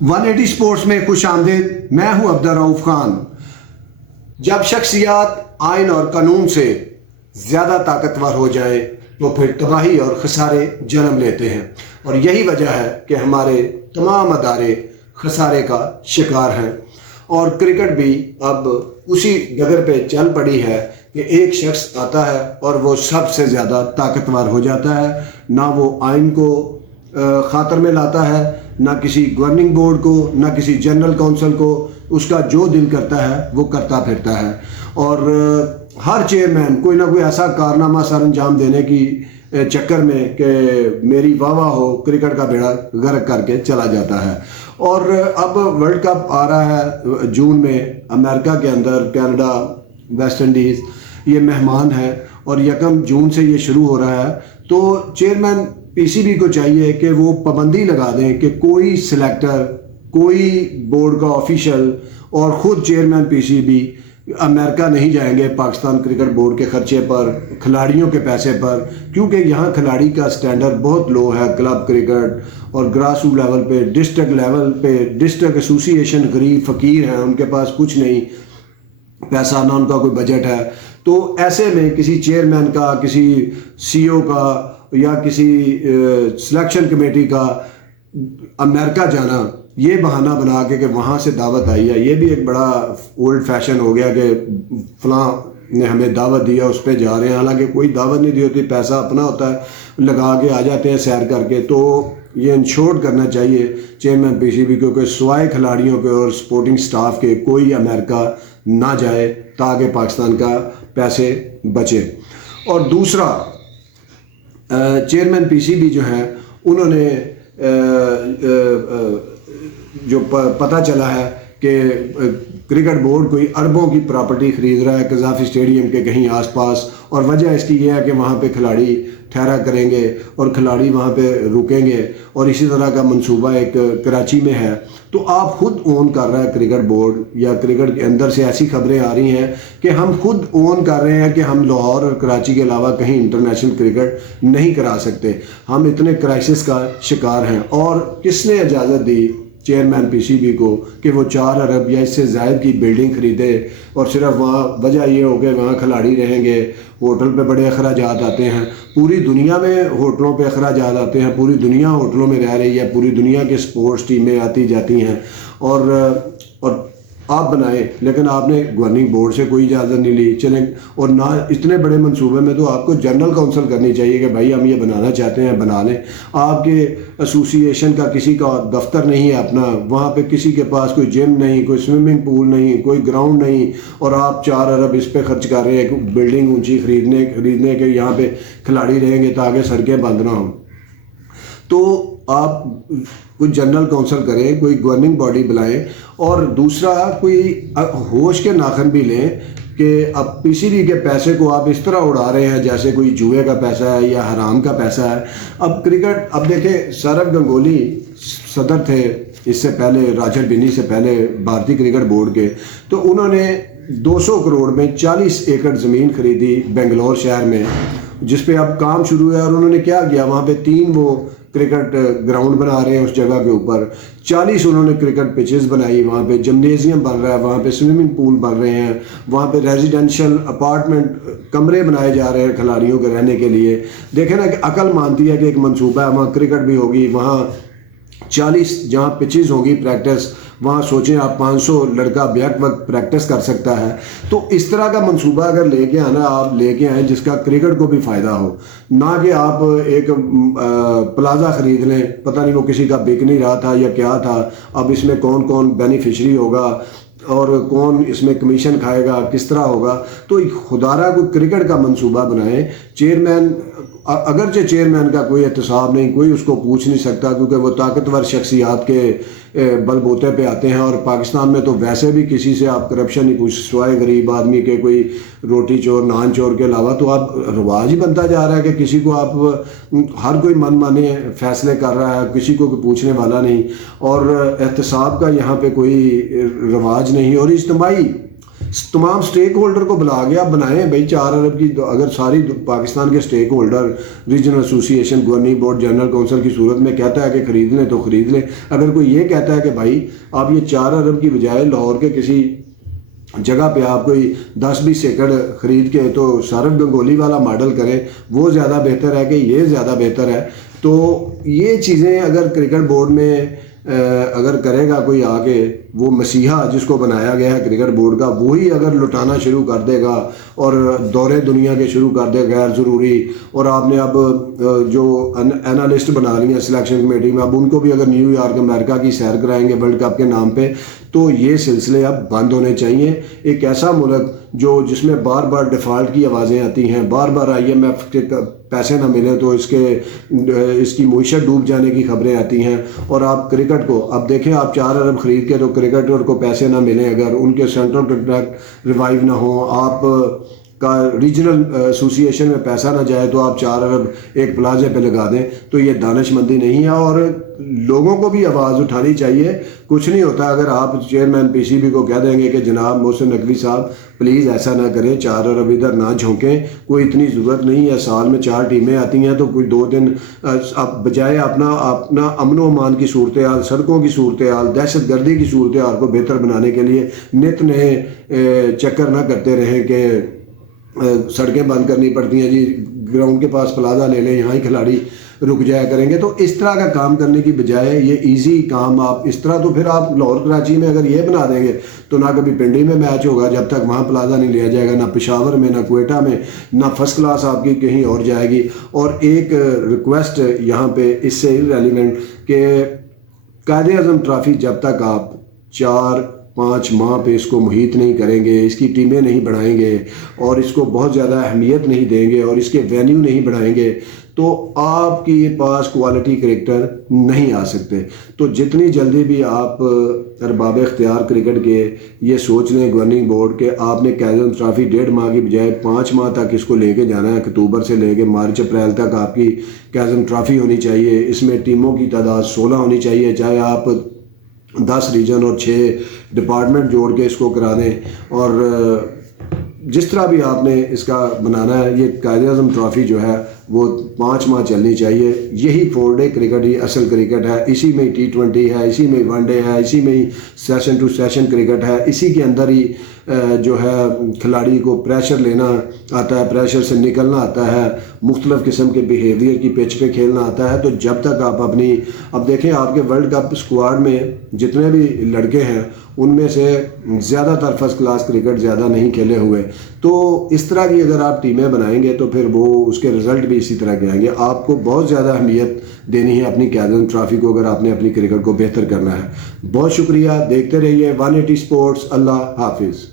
180 sports میں خوش آمدید. میں ہوں عبدالرؤف خان. جب شخصیات آئین اور قانون سے زیادہ طاقتور ہو جائیں تو پھر تباہی اور خسارے جنم لیتے ہیں، اور یہی وجہ ہے کہ ہمارے تمام ادارے خسارے کا شکار ہیں. اور کرکٹ بھی اب اسی ڈگر پہ چل پڑی ہے کہ ایک شخص آتا ہے اور وہ سب سے زیادہ طاقتور ہو جاتا ہے. نہ وہ آئین کو خاطر میں لاتا ہے، نہ کسی گورننگ بورڈ کو، نہ کسی جنرل کونسل کو. اس کا جو دل کرتا ہے وہ کرتا پھرتا ہے، اور ہر چیئرمین کوئی نہ کوئی ایسا کارنامہ سر انجام دینے کی چکر میں کہ میری واہ واہ ہو، کرکٹ کا بیڑا غرق کر کے چلا جاتا ہے. اور اب ورلڈ کپ آ رہا ہے جون میں امریکہ کے اندر. کینیڈا، ویسٹ انڈیز یہ مہمان ہے، اور 1 جون سے یہ شروع ہو رہا ہے. تو چیئرمین پی سی بی کو چاہیے کہ وہ پابندی لگا دیں کہ کوئی سلیکٹر، کوئی بورڈ کا آفیشل اور خود چیئرمین پی سی بی امریکہ نہیں جائیں گے پاکستان کرکٹ بورڈ کے خرچے پر، کھلاڑیوں کے پیسے پر. کیونکہ یہاں کھلاڑی کا سٹینڈرڈ بہت لو ہے. کلب کرکٹ اور گراس روٹ لیول پہ، ڈسٹرکٹ لیول پہ، ڈسٹرکٹ ایسوسی ایشن غریب فقیر ہیں، ان کے پاس کچھ نہیں پیسہ، نہ ان کا کوئی بجٹ ہے. تو ایسے میں کسی چیئرمین کا، کسی سی او کا یا کسی سلیکشن کمیٹی کا امریکہ جانا یہ بہانہ بنا کے کہ وہاں سے دعوت آئی ہے، یہ بھی ایک بڑا اولڈ فیشن ہو گیا کہ فلاں نے ہمیں دعوت دیا اس پہ جا رہے ہیں. حالانکہ کوئی دعوت نہیں دی ہوتی، پیسہ اپنا ہوتا ہے، لگا کے آ جاتے ہیں سیر کر کے. تو یہ انشور کرنا چاہیے چیئرمین پی سی بی کو کہ سوائے کھلاڑیوں کے اور سپورٹنگ سٹاف کے کوئی امریکہ نہ جائے تاکہ پاکستان کا پیسے بچے. اور دوسرا، چیئرمین پی سی بی جو ہیں انہوں نے جو پتہ چلا ہے کہ کرکٹ بورڈ کوئی اربوں کی پراپرٹی خرید رہا ہے قذافی اسٹیڈیم کے کہیں آس پاس، اور وجہ اس کی یہ ہے کہ وہاں پہ کھلاڑی ٹھہرا کریں گے اور کھلاڑی وہاں پہ رکیں گے، اور اسی طرح کا منصوبہ ایک کراچی میں ہے. تو آپ خود اون کر رہا ہے کرکٹ بورڈ، یا کرکٹ کے اندر سے ایسی خبریں آ رہی ہیں کہ ہم خود اون کر رہے ہیں کہ ہم لاہور اور کراچی کے علاوہ کہیں انٹرنیشنل کرکٹ نہیں کرا سکتے. ہم اتنے کرائسس کا شکار ہیں. اور کس نے اجازت دی چیئرمین پی سی بی کو کہ وہ 4 ارب یا اس سے زائد کی بلڈنگ خریدے، اور صرف وہاں وجہ یہ ہو کہ وہاں کھلاڑی رہیں گے، ہوٹل پہ بڑے اخراجات آتے ہیں. پوری دنیا میں ہوٹلوں پہ اخراجات آتے ہیں، پوری دنیا ہوٹلوں میں رہ رہی ہے، پوری دنیا کے سپورٹس ٹیمیں آتی جاتی ہیں، اور آپ بنائیں، لیکن آپ نے گورننگ بورڈ سے کوئی اجازت نہیں لی. چلیں، اور نہ اتنے بڑے منصوبے میں تو آپ کو جنرل کونسل کرنی چاہیے کہ بھائی ہم یہ بنانا چاہتے ہیں، بنا لیں. آپ کے ایسوسی ایشن کا کسی کا دفتر نہیں ہے اپنا، وہاں پہ کسی کے پاس کوئی جم نہیں، کوئی سوئمنگ پول نہیں، کوئی گراؤنڈ نہیں، اور آپ 4 ارب اس پہ خرچ کر رہے ہیں بلڈنگ اونچی خریدنے کے یہاں پہ کھلاڑی رہیں گے تاکہ سڑکیں بند نہ ہوں. تو آپ کوئی جنرل کونسل کریں، کوئی گورننگ باڈی بلائیں. اور دوسرا، کوئی ہوش کے ناخن بھی لیں کہ اب پی سی بی کے پیسے کو آپ اس طرح اڑا رہے ہیں جیسے کوئی جوئے کا پیسہ ہے یا حرام کا پیسہ ہے. اب کرکٹ، اب دیکھیں سورو گنگولی صدر تھے اس سے پہلے، راجر بنی سے پہلے بھارتی کرکٹ بورڈ کے. تو انہوں نے 200 کروڑ میں 40 ایکڑ زمین خریدی بنگلور شہر میں، جس پہ اب کام شروع ہے. اور انہوں نے کیا کیا، وہاں پہ 3 وہ کرکٹ گراؤنڈ بنا رہے ہیں اس جگہ کے اوپر. 40 انہوں نے کرکٹ پچز بنائی، وہاں پہ جمنیزیم بن رہا ہے، وہاں پہ سوئمنگ پول بن رہے ہیں، وہاں پہ ریزیڈینشل اپارٹمنٹ کمرے بنائے جا رہے ہیں کھلاڑیوں کے رہنے کے لیے. دیکھیں نا کہ عقل مانتی ہے کہ ایک منصوبہ ہے، وہاں کرکٹ بھی ہوگی، وہاں 40 جہاں پچز ہوگی پریکٹس، وہاں سوچیں آپ 500 لڑکا بیک وقت پریکٹس کر سکتا ہے. تو اس طرح کا منصوبہ اگر لے کے آنا، آپ لے کے آئیں جس کا کرکٹ کو بھی فائدہ ہو، نہ کہ آپ ایک پلازا خرید لیں، پتہ نہیں وہ کسی کا بک نہیں رہا تھا یا کیا تھا. اب اس میں کون کون بینیفیشری ہوگا اور کون اس میں کمیشن کھائے گا، کس طرح ہوگا. تو خدارہ کوئی کرکٹ کا منصوبہ بنائیں. چیئرمین، اگرچہ چیئرمین کا کوئی احتساب نہیں، کوئی اس کو پوچھ نہیں سکتا کیونکہ وہ طاقتور شخصیات کے بل بوتے پہ آتے ہیں. اور پاکستان میں تو ویسے بھی کسی سے آپ کرپشن نہیں پوچھ، سوائے غریب آدمی کے کوئی روٹی چور نان چور کے علاوہ. تو اب رواج ہی بنتا جا رہا ہے کہ کسی کو آپ، ہر کوئی من مانے فیصلے کر رہا ہے، کسی کو کوئی پوچھنے والا نہیں، اور احتساب کا یہاں پہ کوئی رواج نہیں. اور اجتماعی تمام سٹیک ہولڈر کو بلا کے آپ بنائیں بھائی 4 ارب کی، اگر ساری پاکستان کے سٹیک ہولڈر ریجنل ایسوسی ایشن گورننگ بورڈ جنرل کونسل کی صورت میں کہتا ہے کہ خرید لیں تو خرید لیں. اگر کوئی یہ کہتا ہے کہ بھائی آپ یہ 4 ارب کی بجائے لاہور کے کسی جگہ پہ آپ کوئی 10-20 ایکڑ خرید کے تو سوربھ گنگولی والا ماڈل کریں، وہ زیادہ بہتر ہے کہ یہ زیادہ بہتر ہے. تو یہ چیزیں اگر کرکٹ بورڈ میں اگر کرے گا کوئی آ کے، وہ مسیحا جس کو بنایا گیا ہے کرکٹ بورڈ کا، وہی اگر لٹانا شروع کر دے گا اور دورے دنیا کے شروع کر دے غیر ضروری، اور آپ نے اب جو انالسٹ بنا لی ہیں سلیکشن کمیٹی میں، اب ان کو بھی اگر نیو یارک امریکہ کی سیر کرائیں گے ورلڈ کپ کے نام پہ، تو یہ سلسلے اب بند ہونے چاہیے. ایک ایسا ملک جس میں بار بار ڈیفالٹ کی آوازیں آتی ہیں، بار بار IMF کے پیسے نہ ملیں تو اس کی معیشت ڈوب جانے کی خبریں آتی ہیں، اور آپ کرکٹ کو اب دیکھیں، آپ 4 ارب خرید کے تو کرکٹر کو پیسے نہ ملیں، اگر ان کے سینٹرل کنٹریکٹ ریوائیو نہ ہوں، آپ کا ریجنل ایسوسی ایشن میں پیسہ نہ جائے تو آپ 4 ارب ایک پلازے پہ لگا دیں، تو یہ دانش مندی نہیں ہے. اور لوگوں کو بھی آواز اٹھانی چاہیے. کچھ نہیں ہوتا اگر آپ چیئرمین PCB کو کہہ دیں گے کہ جناب محسن نقوی صاحب پلیز ایسا نہ کریں، 4 ارب ادھر نہ جھونکیں، کوئی اتنی ضرورت نہیں ہے، سال میں 4 ٹیمیں آتی ہیں تو کوئی 2 دن بجائے اپنا امن و امان کی صورتحال، سڑکوں کی صورتحال، دہشت گردی کی صورتحال کو بہتر بنانے کے لیے نت نئے چکر نہ کرتے رہیں کہ سڑکیں بند کرنی پڑتی ہیں، جی گراؤنڈ کے پاس پلازا لے لیں، یہاں ہی کھلاڑی رک جایا کریں گے. تو اس طرح کا کام کرنے کی بجائے یہ ایزی کام آپ اس طرح، تو پھر آپ لاہور کراچی میں اگر یہ بنا دیں گے تو نہ کبھی پنڈی میں میچ ہوگا جب تک وہاں پلازا نہیں لیا جائے گا، نہ پشاور میں، نہ کوئٹہ میں، نہ فرسٹ کلاس آپ کی کہیں اور جائے گی. اور ایک ریکویسٹ یہاں پہ اس سے ریلیونٹ کہ قائد اعظم ٹرافی جب تک آپ 4-5 ماہ پہ اس کو محیط نہیں کریں گے، اس کی ٹیمیں نہیں بڑھائیں گے اور اس کو بہت زیادہ اہمیت نہیں دیں گے اور اس کے وینیو نہیں بڑھائیں گے، تو آپ کے پاس کوالٹی کرکٹر نہیں آ سکتے. تو جتنی جلدی بھی آپ ارباب اختیار کرکٹ کے یہ سوچ لیں گورننگ بورڈ کہ آپ نے قائد اعظم ٹرافی 1.5 ماہ کی بجائے 5 ماہ تک اس کو لے کے جانا ہے، اکتوبر سے لے کے مارچ اپریل تک آپ کی قائد اعظم ٹرافی ہونی چاہیے. اس میں ٹیموں کی تعداد 16 ہونی چاہیے، چاہے آپ 10 ریجن اور 6 ڈپارٹمنٹ جوڑ کے اس کو کرا دیں، اور جس طرح بھی آپ نے اس کا بنانا ہے. یہ قائد اعظم ٹرافی جو ہے وہ 5 ماہ چلنی چاہیے. یہی 4 ڈے کرکٹ ہی اصل کرکٹ ہے، اسی میں T20 ہے، اسی میں 1 ڈے ہے، اسی میں ہی سیشن ٹو سیشن کرکٹ ہے، اسی کے اندر ہی جو ہے کھلاڑی کو پریشر لینا آتا ہے، پریشر سے نکلنا آتا ہے، مختلف قسم کے بیہیویئر کی پچ پہ کھیلنا آتا ہے. تو جب تک آپ اب دیکھیں آپ کے ورلڈ کپ اسکواڈ میں جتنے بھی لڑکے ہیں ان میں سے زیادہ تر فرسٹ کلاس کرکٹ زیادہ نہیں کھیلے ہوئے. تو اس طرح کی اگر آپ ٹیمیں بنائیں گے تو پھر وہ اس کے رزلٹ بھی اسی طرح کے آئیں گے. آپ کو بہت زیادہ اہمیت دینی ہے اپنی قائد اعظم ٹرافی کو اگر آپ نے اپنی کرکٹ کو بہتر کرنا ہے. بہت شکریہ، دیکھتے رہیے 180 اسپورٹس. اللہ حافظ.